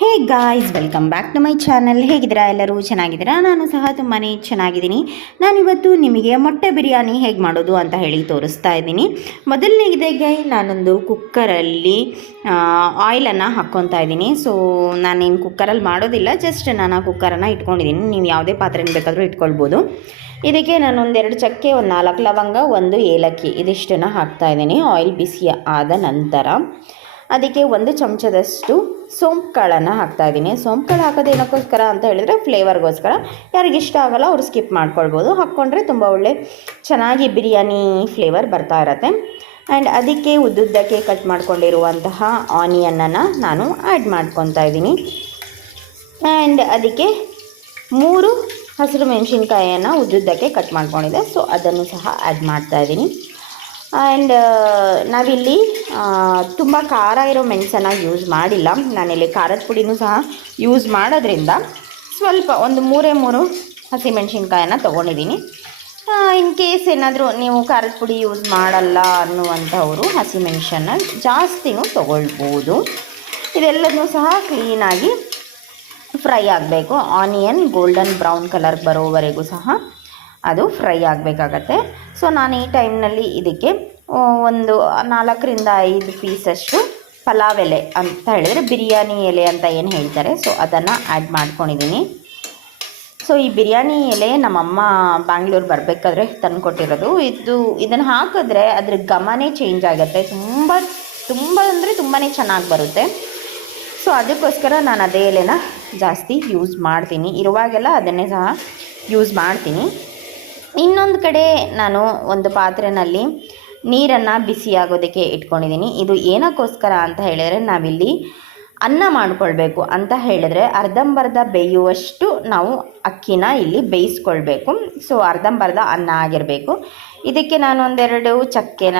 Hey guys welcome back to my channel ಹೇಗಿದ್ದೀರಾ ಎಲ್ಲರೂ? ಚೆನ್ನಾಗಿದ್ದೀರಾ? ನಾನು ಸಹ ತುಂಬಾ ಚೆನ್ನಾಗಿದ್ದೀನಿ. ನಾನಿವತ್ತು ನಿಮಗೆ ಮೊಟ್ಟೆ ಬಿರಿಯಾನಿ ಹೇಗೆ ಮಾಡೋದು ಅಂತ ಹೇಳಿ ತೋರಿಸ್ತಾ ಇದ್ದೀನಿ. ಮೊದಲನೇದಾಗೆ ನಾನೊಂದು ಕುಕ್ಕರಲ್ಲಿ ಆಯಿಲನ್ನು ಹಾಕ್ಕೊತಾ ಇದ್ದೀನಿ. ಸೊ ನಾನೇನು ಕುಕ್ಕರಲ್ಲಿ ಮಾಡೋದಿಲ್ಲ ಜಸ್ಟ್ ನಾನು ಆ ಕುಕ್ಕರನ್ನು ಇಟ್ಕೊಂಡಿದ್ದೀನಿ. ನೀವು ಯಾವುದೇ ಪಾತ್ರೆನ ಬೇಕಾದರೂ ಇಟ್ಕೊಳ್ಬೋದು. ಇದಕ್ಕೆ ನಾನು ಒಂದೆರಡು ಚಕ್ಕೆ, ಒಂದು ನಾಲ್ಕು ಲವಂಗ, ಒಂದು ಏಲಕ್ಕಿ ಇದಿಷ್ಟನ್ನು ಹಾಕ್ತಾ ಇದ್ದೀನಿ. ಆಯಿಲ್ ಬಿಸಿ ಆದ ನಂತರ ಅದಕ್ಕೆ ಒಂದು ಚಮಚದಷ್ಟು ಸೋಂಪು ಕಾಳನ್ನು ಹಾಕ್ತಾ ಇದ್ದೀನಿ ಸೋಂಪು ಕಾಳು ಹಾಕೋದು ಏನಕ್ಕೋಸ್ಕರ ಅಂತ ಹೇಳಿದರೆ ಫ್ಲೇವರ್ಗೋಸ್ಕರ. ಯಾರಿಗಿಷ್ಟ ಆಗೋಲ್ಲ ಆಗಲ್ಲ ಅವ್ರು ಸ್ಕಿಪ್ ಮಾಡ್ಕೊಳ್ಬೋದು. ಹಾಕ್ಕೊಂಡ್ರೆ ತುಂಬ ಒಳ್ಳೆ ಚೆನ್ನಾಗಿ ಬಿರಿಯಾನಿ ಫ್ಲೇವರ್ ಬರ್ತಾ ಇರತ್ತೆ. ಆ್ಯಂಡ್ ಅದಕ್ಕೆ ಉದ್ದುದ್ದಕ್ಕೆ ಕಟ್ ಮಾಡ್ಕೊಂಡಿರುವಂತಹ ಆನಿಯನ್ನನ್ನು ನಾನು ಆ್ಯಡ್ ಮಾಡ್ಕೊತಾ ಇದ್ದೀನಿ ಆ್ಯಂಡ್ ಅದಕ್ಕೆ ಮೂರು ಹಸಿರು ಮೆಣಸಿನ್ಕಾಯಿಯನ್ನು ಉದ್ದುದ್ದಕ್ಕೆ ಕಟ್ ಮಾಡ್ಕೊಂಡಿದೆ ಸೊ ಅದನ್ನು ಸಹ ಆ್ಯಡ್ ಮಾಡ್ತಾ ಇದ್ದೀನಿ ಆ್ಯಂಡ್ ನಾವಿಲ್ಲಿ ತುಂಬ ಖಾರ ಇರೋ ಮೆಣಸನ್ನು ಯೂಸ್ ಮಾಡಿಲ್ಲ. ನಾನಿಲ್ಲಿ ಖಾರದ ಪುಡಿನೂ ಸಹ ಯೂಸ್ ಮಾಡೋದ್ರಿಂದ ಸ್ವಲ್ಪ ಒಂದು ಮೂರೇ ಮೂರು ಹಸಿ ಮೆಣಸಿನ್ಕಾಯನ್ನು ತೊಗೊಂಡಿದ್ದೀನಿ ಇನ್ ಕೇಸ್ ಏನಾದರೂ ನೀವು ಖಾರದ ಪುಡಿ ಯೂಸ್ ಮಾಡಲ್ಲ ಅನ್ನುವಂಥವರು ಹಸಿ ಮೆಣಸನ್ನು ಜಾಸ್ತಿನೂ ತೊಗೊಳ್ಬೋದು. ಇದೆಲ್ಲದನ್ನೂ ಸಹ ಕ್ಲೀನಾಗಿ ಫ್ರೈ ಆಗಬೇಕು. ಆನಿಯನ್ ಗೋಲ್ಡನ್ ಬ್ರೌನ್ ಕಲರ್ ಬರೋವರೆಗೂ ಸಹ ಅದು ಫ್ರೈ ಆಗಬೇಕಾಗತ್ತೆ. ಸೊ ನಾನು ಈ ಟೈಮ್ನಲ್ಲಿ ಇದಕ್ಕೆ ಒಂದು ನಾಲ್ಕರಿಂದ ಐದು ಪೀಸಷ್ಟು ಪಲಾವ್ ಎಲೆ ಅಂತ ಹೇಳಿದರೆ ಬಿರಿಯಾನಿ ಎಲೆ ಅಂತ ಏನು ಹೇಳ್ತಾರೆ ಸೊ ಅದನ್ನು ಆ್ಯಡ್ ಮಾಡ್ಕೊಂಡಿದ್ದೀನಿ ಸೊ ಈ ಬಿರಿಯಾನಿ ಎಲೆ ನಮ್ಮಮ್ಮ ಬ್ಯಾಂಗ್ಳೂರು ಬರಬೇಕಾದ್ರೆ ತಂದು ಕೊಟ್ಟಿರೋದು ಇದು, ಇದನ್ನು ಹಾಕಿದ್ರೆ ಅದ್ರ ಘಮನೇ ಚೇಂಜ್ ಆಗುತ್ತೆ. ತುಂಬ ತುಂಬ ಅಂದರೆ ತುಂಬಾ ಚೆನ್ನಾಗಿ ಬರುತ್ತೆ. ಸೊ ಅದಕ್ಕೋಸ್ಕರ ನಾನು ಅದೇ ಎಲೆನ ಜಾಸ್ತಿ ಯೂಸ್ ಮಾಡ್ತೀನಿ. ಇರುವಾಗೆಲ್ಲ ಅದನ್ನೇ ಸಹ ಯೂಸ್ ಮಾಡ್ತೀನಿ. ಇನ್ನೊಂದು ಕಡೆ ನಾನು ಒಂದು ಪಾತ್ರೆಯಲ್ಲಿ ನೀರನ್ನು ಬಿಸಿಯಾಗೋದಕ್ಕೆ ಇಟ್ಕೊಂಡಿದ್ದೀನಿ. ಇದು ಏನಕ್ಕೋಸ್ಕರ ಅಂತ ಹೇಳಿದರೆ ನಾವಿಲ್ಲಿ ಅನ್ನ ಮಾಡಿಕೊಳ್ಬೇಕು ಅಂತ ಹೇಳಿದ್ರೆ ಅರ್ಧಂಬರ್ಧ ಬೇಯುವಷ್ಟು ನಾವು ಅಕ್ಕಿನ ಇಲ್ಲಿ ಬೇಯಿಸ್ಕೊಳ್ಬೇಕು. ಸೊ, ಅರ್ಧಂಬರ್ಧ ಅನ್ನ ಆಗಿರಬೇಕು. ಇದಕ್ಕೆ ನಾನು ಒಂದೆರಡು ಚಕ್ಕೆನ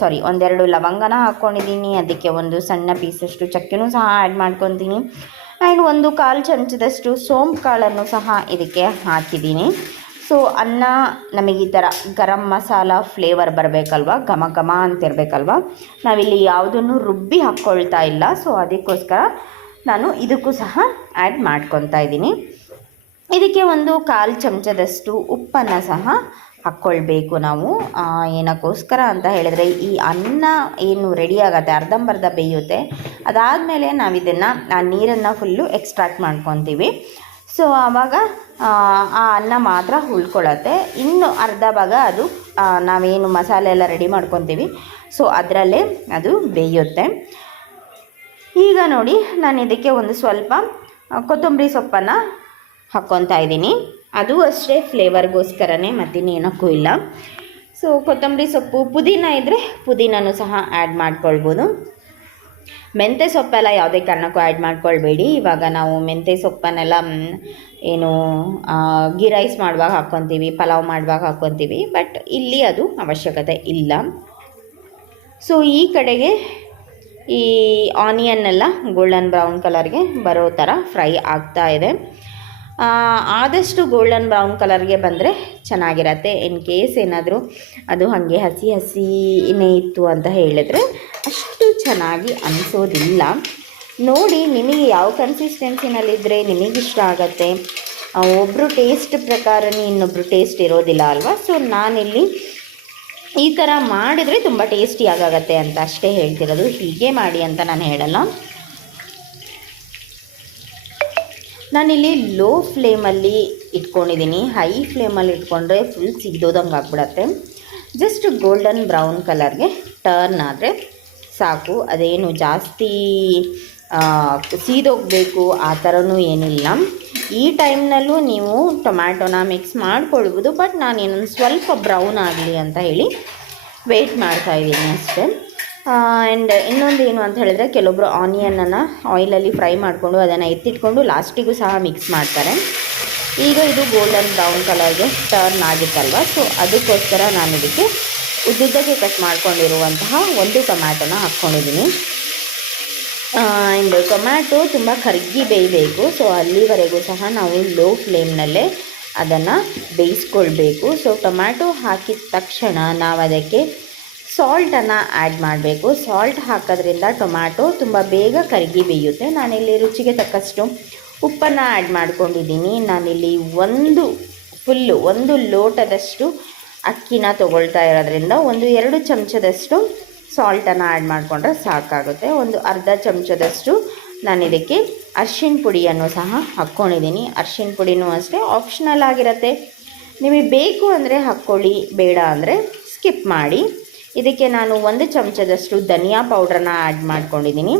ಸಾರಿ ಒಂದೆರಡು ಲವಂಗನ ಹಾಕ್ಕೊಂಡಿದ್ದೀನಿ. ಅದಕ್ಕೆ ಒಂದು ಸಣ್ಣ ಪೀಸಷ್ಟು ಚಕ್ಕೆನೂ ಸಹ ಆ್ಯಡ್ ಮಾಡ್ಕೊತೀನಿ ಆ್ಯಂಡ್ ಒಂದು ಕಾಲು ಚಮಚದಷ್ಟು ಸೋಂಪು ಕಾಳನ್ನು ಸಹ ಇದಕ್ಕೆ ಹಾಕಿದ್ದೀನಿ. ಸೊ ಅನ್ನ ನಮಗೆ ಈ ಥರ ಗರಂ ಮಸಾಲ ಫ್ಲೇವರ್ ಬರಬೇಕಲ್ವ? ಘಮ ಘಮ ಅಂತಿರಬೇಕಲ್ವ? ನಾವಿಲ್ಲಿ ಯಾವುದನ್ನು ರುಬ್ಬಿ ಹಾಕ್ಕೊಳ್ತಾ ಇಲ್ಲ. ಸೊ ಅದಕ್ಕೋಸ್ಕರ ನಾನು ಇದಕ್ಕೂ ಸಹ ಆ್ಯಡ್ ಮಾಡ್ಕೊತಾ ಇದ್ದೀನಿ. ಇದಕ್ಕೆ ಒಂದು ಕಾಲು ಚಮಚದಷ್ಟು ಉಪ್ಪನ್ನು ಸಹ ಹಾಕ್ಕೊಳ್ಬೇಕು ನಾವು. ಏನಕ್ಕೋಸ್ಕರ ಅಂತ ಹೇಳಿದ್ರೆ ಈ ಅನ್ನ ಏನು ರೆಡಿ ಆಗುತ್ತೆ, ಅರ್ಧಂಬರ್ಧ ಬೇಯುತ್ತೆ, ಅದಾದಮೇಲೆ ನಾವು ಇದನ್ನು ಆ ನೀರನ್ನು ಫುಲ್ಲು ಎಕ್ಸ್ಟ್ರಾಕ್ಟ್ ಮಾಡ್ಕೊತೀವಿ. ಸೊ ಆವಾಗ ಆ, ಅನ್ನ ಮಾತ್ರ ಉಳ್ಕೊಳ್ಳುತ್ತೆ ಇನ್ನು ಅರ್ಧ ಭಾಗ ಅದು ನಾವೇನು ಮಸಾಲೆ ಎಲ್ಲ ರೆಡಿ ಮಾಡ್ಕೊತೀವಿ. ಸೊ ಅದರಲ್ಲೇ ಅದು ಬೇಯುತ್ತೆ. ಈಗ ನೋಡಿ ನಾನು ಇದಕ್ಕೆ ಒಂದು ಸ್ವಲ್ಪ ಕೊತ್ತಂಬರಿ ಸೊಪ್ಪನ್ನು ಹಾಕ್ಕೊತಾ ಇದ್ದೀನಿ. ಅದು ಅಷ್ಟೇ ಫ್ಲೇವರ್ಗೋಸ್ಕರನೇ ಮತ್ತಿನ್ನೇನಕ್ಕೂ ಇಲ್ಲ. ಸೊ ಕೊತ್ತಂಬರಿ ಸೊಪ್ಪು ಪುದೀನ ಇದ್ದರೆ ಪುದೀನನೂ ಸಹ ಆ್ಯಡ್ ಮಾಡ್ಕೊಳ್ಬೋದು. ಮೆಂತ್ಯ ಸೊಪ್ಪೆಲ್ಲ ಯಾವುದೇ ಕಾರಣಕ್ಕೂ ಆ್ಯಡ್ ಮಾಡ್ಕೊಳ್ಬೇಡಿ. ಇವಾಗ ನಾವು ಮೆಂತ್ಯ ಸೊಪ್ಪನ್ನೆಲ್ಲ ಏನು ಗೀ ರೈಸ್ ಮಾಡುವಾಗ ಹಾಕ್ಕೊತೀವಿ, ಪಲಾವ್ ಮಾಡುವಾಗ ಹಾಕ್ಕೊತೀವಿ ಬಟ್ ಇಲ್ಲಿ ಅದು ಅವಶ್ಯಕತೆ ಇಲ್ಲ. ಸೊ ಈ ಕಡೆಗೆ ಈ ಆನಿಯನ್ನೆಲ್ಲ ಗೋಲ್ಡನ್ ಬ್ರೌನ್ ಕಲರ್ಗೆ ಬರೋ ಥರ ಫ್ರೈ ಆಗ್ತಾ ಇದೆ. ಆದಷ್ಟು ಗೋಲ್ಡನ್ ಬ್ರೌನ್ ಕಲರ್ಗೆ ಬಂದರೆ ಚೆನ್ನಾಗಿರತ್ತೆ. ಇನ್ ಕೇಸ್ ಏನಾದರೂ ಅದು ಹಾಗೆ ಹಸಿ ಹಸಿನೇ ಇತ್ತು ಅಂತ ಹೇಳಿದ್ರೆ ಅಷ್ಟು ಚೆನ್ನಾಗಿ ಅನಿಸೋದಿಲ್ಲ. ನೋಡಿ, ನಿಮಗೆ ಯಾವ ಕನ್ಸಿಸ್ಟೆನ್ಸಿನಲ್ಲಿದ್ದರೆ ನಿಮಗಿಷ್ಟ ಆಗತ್ತೆ? ಒಬ್ಬರು ಟೇಸ್ಟ್ ಪ್ರಕಾರನೇ ಇನ್ನೊಬ್ಬರು ಟೇಸ್ಟ್ ಇರೋದಿಲ್ಲ ಅಲ್ವಾ? ಸೊ ನಾನಿಲ್ಲಿ ಈ ಥರ ಮಾಡಿದರೆ ತುಂಬ ಟೇಸ್ಟಿಯಾಗತ್ತೆ ಅಂತ ಅಷ್ಟೇ ಹೇಳ್ತಿರೋದು. ಹೀಗೆ ಮಾಡಿ ಅಂತ ನಾನು ಹೇಳಲ್ಲ. ನಾನಿಲ್ಲಿ ಲೋ ಫ್ಲೇಮಲ್ಲಿ ಇಟ್ಕೊಂಡಿದ್ದೀನಿ ಹೈ ಫ್ಲೇಮಲ್ಲಿ ಇಟ್ಕೊಂಡ್ರೆ ಫುಲ್ ಸಿಗ್ದೋದಂಗೆ ಆಗ್ಬಿಡತ್ತೆ. ಜಸ್ಟ್ ಗೋಲ್ಡನ್ ಬ್ರೌನ್ ಕಲರ್ಗೆ ಟರ್ನ್ ಆದರೆ ಸಾಕು. ಅದೇನು ಜಾಸ್ತಿ ಸೀದೋಗಬೇಕು, ಆ ಥರನೂ ಏನಿಲ್ಲ. ಈ ಟೈಮ್ನಲ್ಲೂ ನೀವು ಟೊಮ್ಯಾಟೊನ ಮಿಕ್ಸ್ ಮಾಡ್ಕೊಳ್ಬೋದು ಬಟ್ ನಾನು ಇನ್ನೊಂದು ಸ್ವಲ್ಪ ಬ್ರೌನ್ ಆಗಲಿ ಅಂತ ಹೇಳಿ ವೆಯ್ಟ್ ಮಾಡ್ತಾ ಇದ್ದೀನಿ ಅಷ್ಟೇ. ಆ್ಯಂಡ್ ಇನ್ನೊಂದು ಏನು ಅಂತ ಹೇಳಿದ್ರೆ ಕೆಲವೊಬ್ಬರು ಆನಿಯನನ್ನು ಆಯಿಲಲ್ಲಿ ಫ್ರೈ ಮಾಡಿಕೊಂಡು ಅದನ್ನು ಎತ್ತಿಟ್ಕೊಂಡು ಲಾಸ್ಟಿಗೂ ಸಹ ಮಿಕ್ಸ್ ಮಾಡ್ತಾರೆ. ಈಗ ಇದು ಗೋಲ್ಡನ್ ಬ್ರೌನ್ ಕಲರ್ಗೆ ಟರ್ನ್ ಆಗಿತ್ತಲ್ವ? ಸೊ ಅದಕ್ಕೋಸ್ಕರ ನಾನು ಇದಕ್ಕೆ ಉದ್ದುದ್ದಕ್ಕೆ ಕಟ್ ಮಾಡ್ಕೊಂಡಿರುವಂತಹ ಒಂದು ಟೊಮ್ಯಾಟೊನ ಹಾಕ್ಕೊಂಡಿದ್ದೀನಿ. ಆ್ಯಂಡ್ ಟೊಮ್ಯಾಟೊ ತುಂಬ ಕರ್ಗಿ ಬೇಯಬೇಕು. ಸೊ ಅಲ್ಲಿವರೆಗೂ ಸಹ ನಾವು ಲೋ ಫ್ಲೇಮ್ನಲ್ಲೇ ಅದನ್ನು ಬೇಯಿಸ್ಕೊಳ್ಬೇಕು. ಸೊ ಟೊಮ್ಯಾಟೊ ಹಾಕಿದ ತಕ್ಷಣ ನಾವು ಅದಕ್ಕೆ ಸಾಲ್ಟನ್ನು ಆ್ಯಡ್ ಮಾಡಬೇಕು. ಸಾಲ್ಟ್ ಹಾಕೋದ್ರಿಂದ ಟೊಮ್ಯಾಟೊ ತುಂಬ ಬೇಗ ಕರಗಿ ಬೇಯುತ್ತೆ. ನಾನಿಲ್ಲಿ ರುಚಿಗೆ ತಕ್ಕಷ್ಟು ಉಪ್ಪನ್ನು ಆ್ಯಡ್ ಮಾಡ್ಕೊಂಡಿದ್ದೀನಿ. ನಾನಿಲ್ಲಿ ಒಂದು ಫುಲ್ಲು ಒಂದು ಲೋಟದಷ್ಟು ಅಕ್ಕಿನ ತೊಗೊಳ್ತಾ ಇರೋದ್ರಿಂದ ಒಂದು ಎರಡು ಚಮಚದಷ್ಟು ಸಾಲ್ಟನ್ನು ಆ್ಯಡ್ ಮಾಡಿಕೊಂಡ್ರೆ ಸಾಕಾಗುತ್ತೆ. ಒಂದು ಅರ್ಧ ಚಮಚದಷ್ಟು ನಾನು ಇದಕ್ಕೆ ಅರ್ಶಿಣ ಪುಡಿಯನ್ನು ಸಹ ಹಾಕ್ಕೊಂಡಿದ್ದೀನಿ. ಅರ್ಶಿನ ಪುಡಿನೂ ಅಷ್ಟೇ ಆಪ್ಷನಲ್ ಆಗಿರುತ್ತೆ. ನಿಮಗೆ ಬೇಕು ಅಂದರೆ ಹಾಕ್ಕೊಳ್ಳಿ, ಬೇಡ ಅಂದರೆ ಸ್ಕಿಪ್ ಮಾಡಿ. ಇದಕ್ಕೆ ನಾನು ಒಂದು ಚಮಚದಷ್ಟು ಧನಿಯಾ ಪೌಡ್ರನ್ನ ಆ್ಯಡ್ ಮಾಡ್ಕೊಂಡಿದ್ದೀನಿ.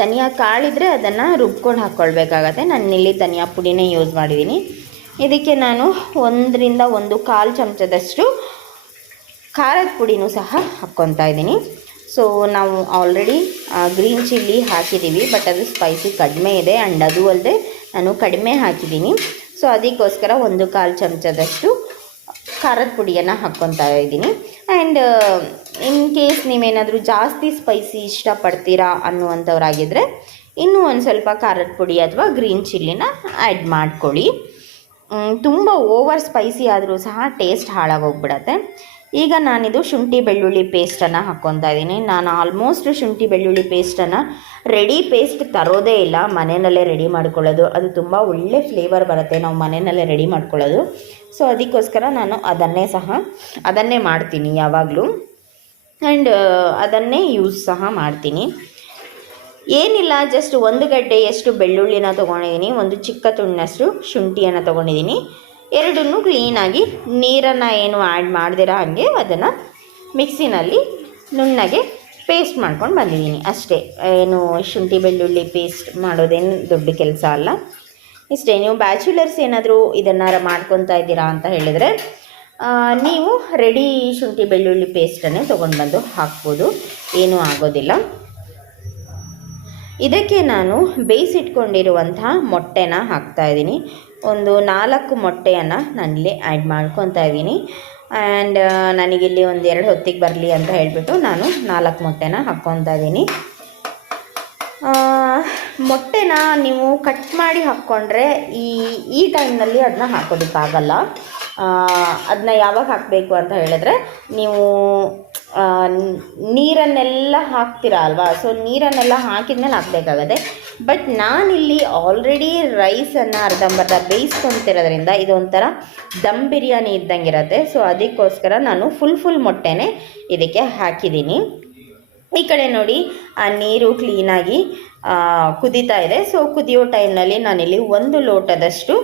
ಧನಿಯಾ ಕಾಳಿದ್ರೆ ಅದನ್ನು ರುಬ್ಕೊಂಡು ಹಾಕ್ಕೊಳ್ಬೇಕಾಗತ್ತೆ ನಾನು ಇಲ್ಲಿ ಧನಿಯಾ ಪುಡಿನೇ ಯೂಸ್ ಮಾಡಿದ್ದೀನಿ ಇದಕ್ಕೆ ನಾನು ಒಂದರಿಂದ ಒಂದು ಕಾಲು ಚಮಚದಷ್ಟು ಖಾರದ ಪುಡಿನೂ ಸಹ ಹಾಕ್ಕೊತಾ ಇದ್ದೀನಿ. ಸೊ ನಾವು ಆಲ್ರೆಡಿ ಗ್ರೀನ್ ಚಿಲ್ಲಿ ಹಾಕಿದ್ದೀವಿ ಬಟ್ ಅದು ಸ್ಪೈಸಿ ಕಡಿಮೆ ಇದೆ. ಆ್ಯಂಡ್ ಅದು ಅಲ್ಲದೆ ನಾನು ಕಡಿಮೆ ಹಾಕಿದ್ದೀನಿ ಸೊ ಅದಕ್ಕೋಸ್ಕರ ಒಂದು ಕಾಲು ಚಮಚದಷ್ಟು ಖಾರದ ಪುಡಿಯನ್ನು ಹಾಕ್ಕೊತಾ ಇದ್ದೀನಿ. ಆ್ಯಂಡ್ ಇನ್ ಕೇಸ್ ನೀವೇನಾದರೂ ಜಾಸ್ತಿ ಸ್ಪೈಸಿ ಇಷ್ಟಪಡ್ತೀರಾ ಅನ್ನುವಂಥವ್ರಾಗಿದ್ದರೆ ಇನ್ನೂ ಒಂದು ಸ್ವಲ್ಪ ಖಾರದ ಪುಡಿ ಅಥವಾ ಗ್ರೀನ್ ಚಿಲ್ಲಿನ ಆ್ಯಡ್ ಮಾಡ್ಕೊಳ್ಳಿ. ತುಂಬ ಓವರ್ ಸ್ಪೈಸಿ ಆದರೂ ಸಹ ಟೇಸ್ಟ್ ಹಾಳಾಗೋಗ್ಬಿಡತ್ತೆ ಈಗ ನಾನಿದು ಶುಂಠಿ ಬೆಳ್ಳುಳ್ಳಿ ಪೇಸ್ಟನ್ನು ಹಾಕ್ಕೊತಾ ಇದ್ದೀನಿ. ನಾನು ಆಲ್ಮೋಸ್ಟ್ ಶುಂಠಿ ಬೆಳ್ಳುಳ್ಳಿ ಪೇಸ್ಟನ್ನು ರೆಡಿ ಪೇಸ್ಟ್ ತರೋದೇ ಇಲ್ಲ. ಮನೆಯಲ್ಲೇ ರೆಡಿ ಮಾಡ್ಕೊಳ್ಳೋದು. ಅದು ತುಂಬ ಒಳ್ಳೆ ಫ್ಲೇವರ್ ಬರುತ್ತೆ. ನಾವು ಮನೆಯಲ್ಲೇ ರೆಡಿ ಮಾಡ್ಕೊಳ್ಳೋದು. ಸೊ ಅದಕ್ಕೋಸ್ಕರ ನಾನು ಅದನ್ನೇ ಸಹ, ಅದನ್ನೇ ಮಾಡ್ತೀನಿ ಯಾವಾಗಲೂ. ಆ್ಯಂಡ್ ಅದನ್ನೇ ಯೂಸ್ ಸಹ ಮಾಡ್ತೀನಿ. ಏನಿಲ್ಲ ಜಸ್ಟ್ ಒಂದು ಗಡ್ಡೆಯಷ್ಟು ಬೆಳ್ಳುಳ್ಳಿನ ತೊಗೊಂಡಿದ್ದೀನಿ ಒಂದು ಚಿಕ್ಕ ತುಂಡಷ್ಟು ಶುಂಠಿಯನ್ನು ತೊಗೊಂಡಿದ್ದೀನಿ ಎರಡನ್ನೂ ಕ್ಲೀನಾಗಿ ನೀರನ್ನು ಏನು ಆ್ಯಡ್ ಮಾಡ್ದಿರ ಹಾಗೆ ಅದನ್ನು ಮಿಕ್ಸಿನಲ್ಲಿ ನುಣ್ಣಗೆ ಪೇಸ್ಟ್ ಮಾಡ್ಕೊಂಡು ಬಂದಿದ್ದೀನಿ ಅಷ್ಟೇ, ಏನು ಶುಂಠಿ ಬೆಳ್ಳುಳ್ಳಿ ಪೇಸ್ಟ್ ಮಾಡೋದೇನು ದೊಡ್ಡ ಕೆಲಸ ಅಲ್ಲ. ಇಷ್ಟೇ, ನೀವು ಬ್ಯಾಚುಲರ್ಸ್ ಏನಾದರೂ ಇದನ್ನು ಮಾಡ್ಕೊತಾ ಇದ್ದೀರಾ ಅಂತ ಹೇಳಿದರೆ ನೀವು ರೆಡಿ ಶುಂಠಿ ಬೆಳ್ಳುಳ್ಳಿ ಪೇಸ್ಟನ್ನೇ ತೊಗೊಂಡು ಬಂದು ಹಾಕ್ಬೋದು. ಏನೂ ಆಗೋದಿಲ್ಲ. ಇದಕ್ಕೆ ನಾನು ಬೇಯಿಸಿಟ್ಕೊಂಡಿರುವಂತಹ ಮೊಟ್ಟೆನ ಹಾಕ್ತಾ ಇದ್ದೀನಿ. ಒಂದು ನಾಲ್ಕು ಮೊಟ್ಟೆಯನ್ನು ನಾನಿಲ್ಲಿ ಆ್ಯಡ್ ಮಾಡ್ಕೊತಾ ಇದ್ದೀನಿ. ಆ್ಯಂಡ್ ನನಗಿಲ್ಲಿ ಒಂದು ಎರಡು ಹೊತ್ತಿಗೆ ಬರಲಿ ಅಂತ ಹೇಳಿಬಿಟ್ಟು ನಾನು ನಾಲ್ಕು ಮೊಟ್ಟೆನ ಹಾಕ್ಕೊತಾ ಇದ್ದೀನಿ. ಮೊಟ್ಟೆನ ನೀವು ಕಟ್ ಮಾಡಿ ಹಾಕ್ಕೊಂಡ್ರೆ ಈ ಈ ಟೈಮ್ನಲ್ಲಿ ಅದನ್ನ ಹಾಕೋದಕ್ಕಾಗಲ್ಲ. ಅದನ್ನ ಯಾವಾಗ ಹಾಕಬೇಕು ಅಂತ ಹೇಳಿದ್ರೆ ನೀವು ನೀರನ್ನೆಲ್ಲ ಹಾಕ್ತೀರಾ ಅಲ್ವಾ? ಸೊ ನೀರನ್ನೆಲ್ಲ ಹಾಕಿದ್ಮೇಲೆ ಹಾಕಬೇಕಾಗತ್ತೆ. ಬಟ್ ನಾನಿಲ್ಲಿ ಆಲ್ರೆಡಿ ರೈಸನ್ನು ಅರ್ಧಂಬರ್ಧ ಬೇಯಿಸ್ಕೊತಿರೋದ್ರಿಂದ ಇದೊಂಥರ ದಮ್ ಬಿರಿಯಾನಿ ಇದ್ದಂಗೆ ಇರುತ್ತೆ ಸೊ ಅದಕ್ಕೋಸ್ಕರ ನಾನು ಫುಲ್ ಫುಲ್ ಮೊಟ್ಟೆನೇ ಇದಕ್ಕೆ ಹಾಕಿದ್ದೀನಿ. ಈ ಕಡೆ ನೋಡಿ, ಆ ನೀರು ಕ್ಲೀನಾಗಿ ಕುದೀತಾ ಇದೆ. ಸೊ ಕುದಿಯೋ ಟೈಮ್ನಲ್ಲಿ ನಾನಿಲ್ಲಿ ಒಂದು ಲೋಟದಷ್ಟು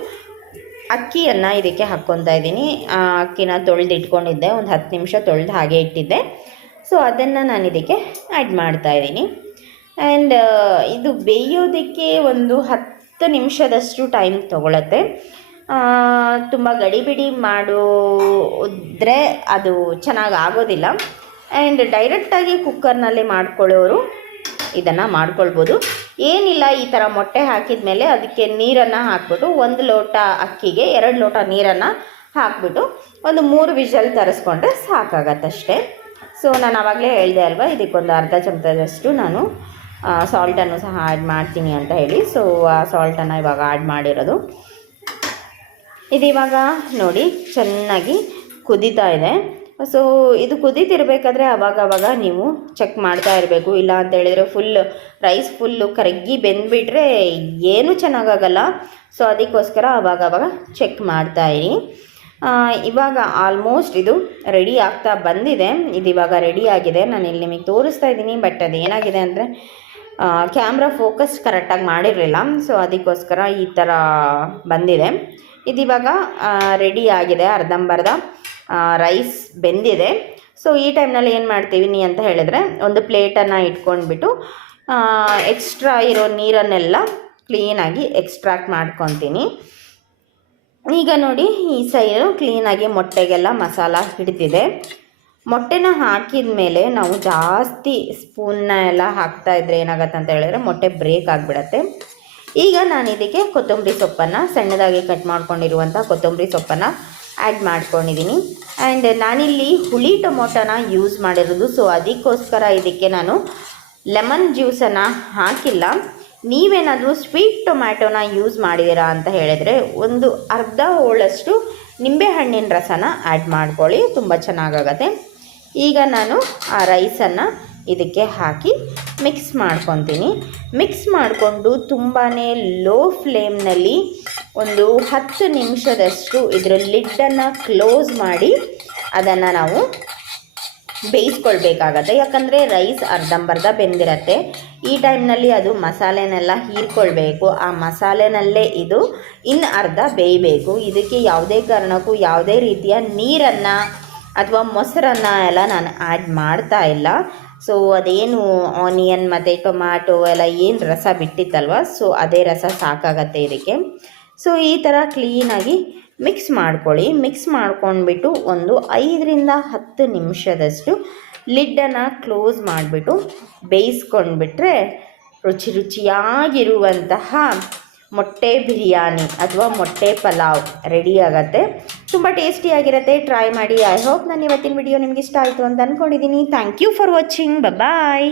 ಅಕ್ಕಿಯನ್ನು ಇದಕ್ಕೆ ಹಾಕ್ಕೊತಾ ಇದ್ದೀನಿ. ಅಕ್ಕಿನ ತೊಳೆದು ಇಟ್ಕೊಂಡಿದ್ದೆ ಒಂದು ಹತ್ತು ನಿಮಿಷ ತೊಳೆದು ಹಾಗೆ ಇಟ್ಟಿದ್ದೆ. ಸೊ ಅದನ್ನು ನಾನು ಇದಕ್ಕೆ ಆ್ಯಡ್ ಮಾಡ್ತಾ ಇದ್ದೀನಿ. ಆ್ಯಂಡ್ ಇದು ಬೇಯೋದಕ್ಕೆ ಒಂದು ಹತ್ತು ನಿಮಿಷದಷ್ಟು ಟೈಮ್ ತೊಗೊಳತ್ತೆ. ತುಂಬ ಗಡಿಬಿಡಿ ಮಾಡೋದ್ರೆ ಅದು ಚೆನ್ನಾಗಿ ಆಗೋದಿಲ್ಲ. ಆ್ಯಂಡ್ ಡೈರೆಕ್ಟಾಗಿ ಕುಕ್ಕರ್ನಲ್ಲಿ ಮಾಡ್ಕೊಳ್ಳೋರು ಇದನ್ನು ಮಾಡ್ಕೊಳ್ಬೋದು. ಏನಿಲ್ಲ, ಈ ಥರ ಮೊಟ್ಟೆ ಹಾಕಿದ ಮೇಲೆ ಅದಕ್ಕೆ ನೀರನ್ನು ಹಾಕ್ಬಿಟ್ಟು ಒಂದು ಲೋಟ ಅಕ್ಕಿಗೆ ಎರಡು ಲೋಟ ನೀರನ್ನು ಹಾಕ್ಬಿಟ್ಟು ಒಂದು ಮೂರು ವಿಷಲ್ ತರಿಸ್ಕೊಂಡ್ರೆ ಸಾಕಾಗತ್ತಷ್ಟೇ. ಸೊ ನಾನು ಆವಾಗಲೇ ಹೇಳಿದೆ ಅಲ್ವಾ, ಇದಕ್ಕೊಂದು ಅರ್ಧ ಚಮಚದಷ್ಟು ನಾನು ಸಾಲ್ಟನ್ನು ಸಹ ಆ್ಯಡ್ ಮಾಡ್ತೀನಿ ಅಂತ ಹೇಳಿ. ಸೊ ಆ ಸಾಲ್ಟನ್ನು ಇವಾಗ ಆ್ಯಡ್ ಮಾಡಿರೋದು. ಇದು ಇವಾಗ ನೋಡಿ, ಚೆನ್ನಾಗಿ ಕುದೀತಾ ಇದೆ. ಸೊ ಇದು ಕುದೀತಿರ್ಬೇಕಾದ್ರೆ ಆವಾಗ ಆವಾಗ ನೀವು ಚೆಕ್ ಮಾಡ್ತಾ ಇರಬೇಕು. ಇಲ್ಲ ಅಂತ ಹೇಳಿದರೆ ಫುಲ್ ರೈಸ್ ಫುಲ್ಲು ಕರಗಿ ಬೆಂದ್ಬಿಟ್ರೆ ಏನೂ ಚೆನ್ನಾಗಾಗಲ್ಲ. ಸೊ ಅದಕ್ಕೋಸ್ಕರ ಆವಾಗ ಆವಾಗ ಚೆಕ್ ಮಾಡ್ತಾ ಇರಿ. ಇವಾಗ ಆಲ್ಮೋಸ್ಟ್ ಇದು ರೆಡಿ ಆಗ್ತಾ ಬಂದಿದೆ. ಇದು ಇವಾಗ ರೆಡಿ ಆಗಿದೆ. ನಾನು ಇಲ್ಲಿ ನಿಮಗೆ ತೋರಿಸ್ತಾ ಇದ್ದೀನಿ ಬಟ್ ಅದು ಏನಾಗಿದೆ ಅಂದರೆ ಕ್ಯಾಮ್ರಾ ಫೋಕಸ್ ಕರೆಕ್ಟಾಗಿ ಮಾಡಿರಲಿಲ್ಲ. ಸೊ ಅದಕ್ಕೋಸ್ಕರ ಈ ಥರ ಬಂದಿದೆ. ಇದಿವಾಗ ರೆಡಿ ಆಗಿದೆ, ಅರ್ಧಂಬರ್ಧ. ರೈಸ್ ಬೆಂದಿದೆ. ಸೊ ಈ ಟೈಮ್ನಲ್ಲಿ ಏನು ಮಾಡ್ತೀವಿ ನೀ ಅಂತ ಹೇಳಿದ್ರೆ, ಒಂದು ಪ್ಲೇಟನ್ನು ಇಟ್ಕೊಂಡ್ಬಿಟ್ಟು ಎಕ್ಸ್ಟ್ರಾ ಇರೋ ನೀರನ್ನೆಲ್ಲ ಕ್ಲೀನಾಗಿ ಎಕ್ಸ್ಟ್ರಾಕ್ಟ್ ಮಾಡ್ಕೊತೀನಿ. ಈಗ ನೋಡಿ, ಈ ಸೈಡು ಕ್ಲೀನಾಗಿ ಮೊಟ್ಟೆಗೆಲ್ಲ ಮಸಾಲ ಹಿಡಿದಿದೆ. ಮೊಟ್ಟೆನ ಹಾಕಿದ ಮೇಲೆ ನಾವು ಜಾಸ್ತಿ ಸ್ಪೂನ್ನ ಎಲ್ಲ ಹಾಕ್ತಾ ಇದ್ರೆ ಏನಾಗತ್ತೆ ಅಂತ ಹೇಳಿದ್ರೆ, ಮೊಟ್ಟೆ ಬ್ರೇಕ್ ಆಗಿಬಿಡತ್ತೆ. ಈಗ ನಾನು ಇದಕ್ಕೆ ಕೊತ್ತಂಬರಿ ಸೊಪ್ಪನ್ನು ಸಣ್ಣದಾಗಿ ಕಟ್ ಮಾಡ್ಕೊಂಡಿರುವಂಥ ಕೊತ್ತಂಬರಿ ಸೊಪ್ಪನ್ನು ಆ್ಯಡ್ ಮಾಡ್ಕೊಂಡಿದ್ದೀನಿ ಆ್ಯಂಡ್ ನಾನಿಲ್ಲಿ ಹುಳಿ ಟೊಮೊಟೊನ ಯೂಸ್ ಮಾಡಿರೋದು. ಸೊ ಅದಕ್ಕೋಸ್ಕರ ಇದಕ್ಕೆ ನಾನು ಲೆಮನ್ ಜ್ಯೂಸನ್ನು ಹಾಕಿಲ್ಲ. ನೀವೇನಾದರೂ ಸ್ವೀಟ್ ಟೊಮ್ಯಾಟೊನ ಯೂಸ್ ಮಾಡಿದ್ದೀರಾ ಅಂತ ಹೇಳಿದರೆ ಒಂದು ಅರ್ಧ ಹೋಳಷ್ಟು ನಿಂಬೆಹಣ್ಣಿನ ರಸನ ಆ್ಯಡ್ ಮಾಡ್ಕೊಳ್ಳಿ. ತುಂಬ ಚೆನ್ನಾಗಾಗತ್ತೆ. ಈಗ ನಾನು ಆ ರೈಸನ್ನು ಇದಕ್ಕೆ ಹಾಕಿ ಮಿಕ್ಸ್ ಮಾಡ್ಕೊತೀನಿ. ಮಿಕ್ಸ್ ಮಾಡಿಕೊಂಡು ತುಂಬಾ ಲೋ ಫ್ಲೇಮ್ನಲ್ಲಿ ಒಂದು ಹತ್ತು ನಿಮಿಷದಷ್ಟು ಇದರ ಲಿಡ್ಡನ್ನು ಕ್ಲೋಸ್ ಮಾಡಿ ಅದನ್ನು ನಾವು ಬೇಯಿಸ್ಕೊಳ್ಬೇಕಾಗತ್ತೆ. ಯಾಕಂದರೆ ರೈಸ್ ಅರ್ಧಂಬರ್ಧ ಬೆಂದಿರತ್ತೆ. ಈ ಟೈಮ್ನಲ್ಲಿ ಅದು ಮಸಾಲೆನೆಲ್ಲ ಹೀರ್ಕೊಳ್ಬೇಕು. ಆ ಮಸಾಲೆನಲ್ಲೇ ಇದು ಇನ್ನು ಅರ್ಧ ಬೇಯಬೇಕು. ಇದಕ್ಕೆ ಯಾವುದೇ ಕಾರಣಕ್ಕೂ ಯಾವುದೇ ರೀತಿಯ ನೀರನ್ನು ಅಥವಾ ಮೊಸರನ್ನು ಎಲ್ಲ ನಾನು ಆ್ಯಡ್ ಮಾಡ್ತಾ ಇಲ್ಲ. ಸೊ, ಅದೇನು ಆನಿಯನ್ ಮತ್ತು ಟೊಮ್ಯಾಟೊ ಎಲ್ಲ ಏನು ರಸ ಬಿಟ್ಟಿತ್ತಲ್ವ? ಸೊ, ಅದೇ ರಸ ಸಾಕಾಗತ್ತೆ ಇದಕ್ಕೆ. ಸೊ ಈ ಥರ ಕ್ಲೀನಾಗಿ ಮಿಕ್ಸ್ ಮಾಡ್ಕೊಳ್ಳಿ. ಮಿಕ್ಸ್ ಮಾಡ್ಕೊಂಡ್ಬಿಟ್ಟು ಒಂದು ಐದರಿಂದ ಹತ್ತು ನಿಮಿಷದಷ್ಟು ಲಿಡ್ಡನ್ನು ಕ್ಲೋಸ್ ಮಾಡಿಬಿಟ್ಟು ಬೇಯಿಸ್ಕೊಂಡ್ಬಿಟ್ರೆ ರುಚಿ ರುಚಿಯಾಗಿರುವಂತಹ ಮೊಟ್ಟೆ ಬಿರಿಯಾನಿ ಅಥವಾ ಮೊಟ್ಟೆ ಪಲಾವ್ ರೆಡಿ ಆಗುತ್ತೆ. ತುಂಬ ಟೇಸ್ಟಿಯಾಗಿರುತ್ತೆ ಟ್ರೈ ಮಾಡಿ. ಐ ಹೋಪ್ ನಾನು ಇವತ್ತಿನ ವಿಡಿಯೋ ನಿಮ್ಗೆ ಇಷ್ಟ ಆಯಿತು ಅಂತ ಅಂದ್ಕೊಂಡಿದ್ದೀನಿ thank you for watching bye